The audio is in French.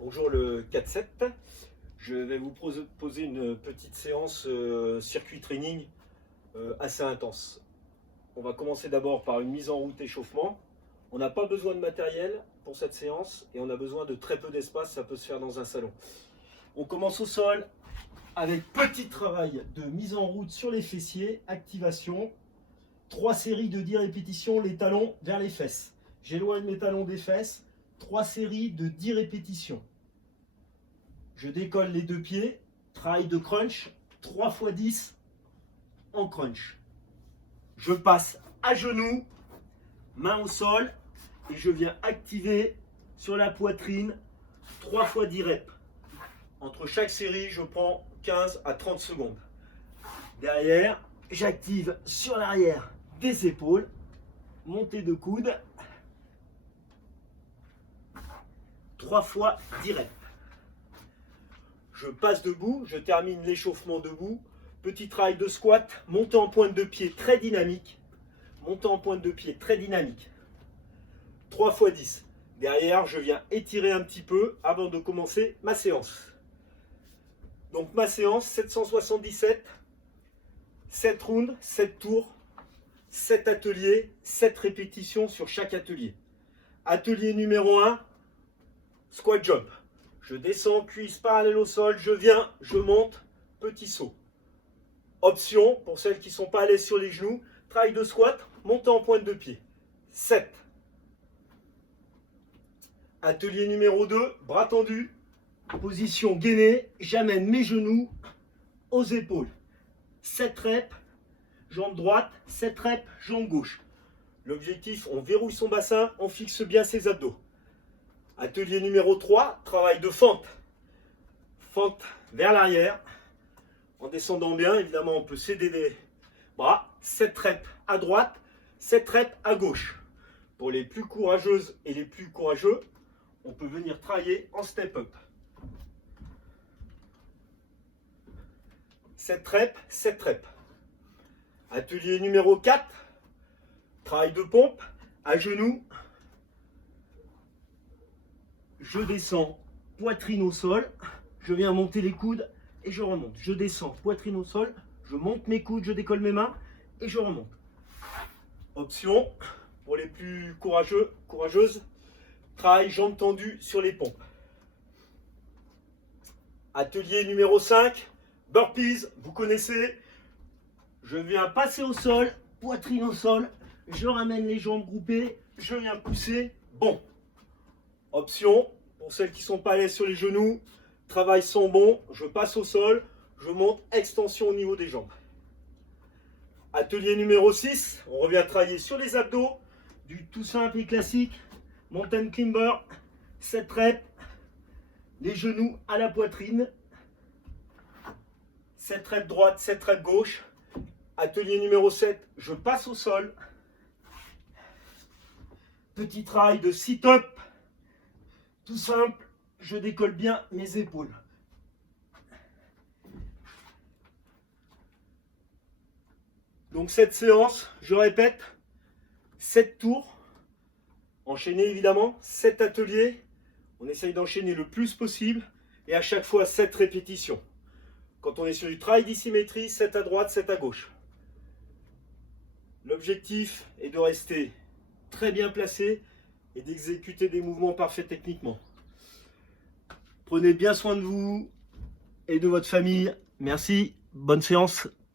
Bonjour le 4-7. Je vais vous proposer une petite séance circuit training assez intense. On va commencer d'abord par une mise en route échauffement. On n'a pas besoin de matériel pour cette séance et on a besoin de très peu d'espace, ça peut se faire dans un salon. On commence au sol avec petit travail de mise en route sur les fessiers, activation. 3 séries de 10 répétitions, les talons vers les fesses. J'éloigne mes talons des fesses. 3 séries de 10 répétitions. Je décolle les deux pieds, travail de crunch, 3 x 10 en crunch. Je passe à genoux, main au sol, et je viens activer sur la poitrine 3 x 10 reps. Entre chaque série, je prends 15 à 30 secondes. Derrière, j'active sur l'arrière des épaules, montée de coude, 3 x 10 reps. Je passe debout, je termine l'échauffement debout. Petit travail de squat, montée en pointe de pied très dynamique. Montée en pointe de pied très dynamique. 3 x 10. Derrière, je viens étirer un petit peu avant de commencer ma séance. Donc ma séance, 777, 7 rounds, 7 tours, 7 ateliers, 7 répétitions sur chaque atelier. Atelier numéro 1, squat jump. Je descends, cuisse parallèle au sol, je viens, je monte, petit saut. Option, pour celles qui ne sont pas à l'aise sur les genoux, travail de squat, montée en pointe de pied. 7. Atelier numéro 2, bras tendus, position gainée, j'amène mes genoux aux épaules. 7 reps, jambe droite, 7 reps, jambe gauche. L'objectif, on verrouille son bassin, on fixe bien ses abdos. Atelier numéro 3, travail de fente. Fente vers l'arrière. En descendant bien, évidemment, on peut céder des bras. 7 reps à droite, 7 reps à gauche. Pour les plus courageuses et les plus courageux, on peut venir travailler en step-up. 7 reps, 7 reps. Atelier numéro 4, travail de pompe à genoux. Je descends, poitrine au sol, je viens monter les coudes et je remonte. Je descends, poitrine au sol, je monte mes coudes, je décolle mes mains et je remonte. Option, pour les plus courageux, courageuses, travail jambes tendues sur les pompes. Atelier numéro 5, burpees, vous connaissez. Je viens passer au sol, poitrine au sol, je ramène les jambes groupées, je viens pousser, bon. Option, pour celles qui ne sont pas à l'aise sur les genoux, travail sans bon, je passe au sol, je monte, extension au niveau des jambes. Atelier numéro 6, on revient travailler sur les abdos, du tout simple et classique, mountain climber, 7 reps, les genoux à la poitrine, 7 reps droite, 7 reps gauche. Atelier numéro 7, je passe au sol, petit travail de sit-up, tout simple, je décolle bien mes épaules. Donc cette séance, je répète, 7 tours, enchaînés évidemment, 7 ateliers, on essaye d'enchaîner le plus possible et à chaque fois 7 répétitions. Quand on est sur du travail d'asymétrie, 7 à droite, 7 à gauche. L'objectif est de rester très bien placé et d'exécuter des mouvements parfaits techniquement. Prenez bien soin de vous et de votre famille. Merci, bonne séance.